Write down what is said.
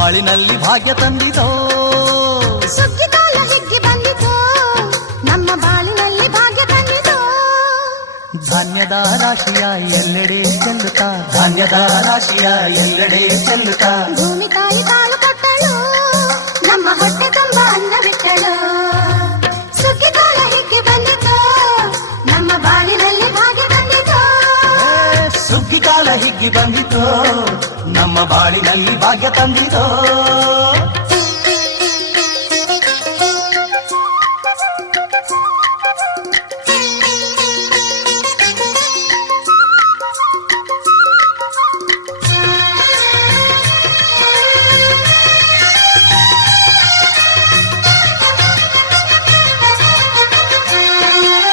ಬಾಳಿನಲ್ಲಿ ಭಾಗ್ಯ ತಂದಿತೋ. ಸುಗ್ಗಿಕಾಲ ಹಿಗ್ಗಿ ಬಂದಿತೋ, ನಮ್ಮ ಬಾಳಿನಲ್ಲಿ ಭಾಗ್ಯ ತಂದಿತೋ. ಧಾನ್ಯದ ರಾಶಿಯ ಎಲ್ಲೆಡೆ ಚೆಲ್ಲುತ್ತಾ, ಧಾನ್ಯದ ರಾಶಿಯ ಎಲ್ಲೆಡೆ ಚೆಲ್ಲುತ್ತಾ, ಭೂಮಿ ತಾಯಿ ಕಾಳು ಕೊಟ್ಟಳು, ನಮ್ಮ ಹೊಟ್ಟೆ ತುಂಬ ಅನ್ನ ಬಿಟ್ಟಳು. ಸುಗ್ಗಿಕಾಲ ಹಿಗ್ಗಿ ಬಂದಿತೋ, ನಮ್ಮ ಬಾಳಿನಲ್ಲಿ ಭಾಗ್ಯ ತಂದಿತೋ. ಸುಗ್ಗಿ ಕಾಲ ಹಿಗ್ಗಿ ಬಂದಿತೋ, ನಮ್ಮ ಬಾಳಿನಲ್ಲಿ ಭಾಗ್ಯ ತಂದಿತೋ.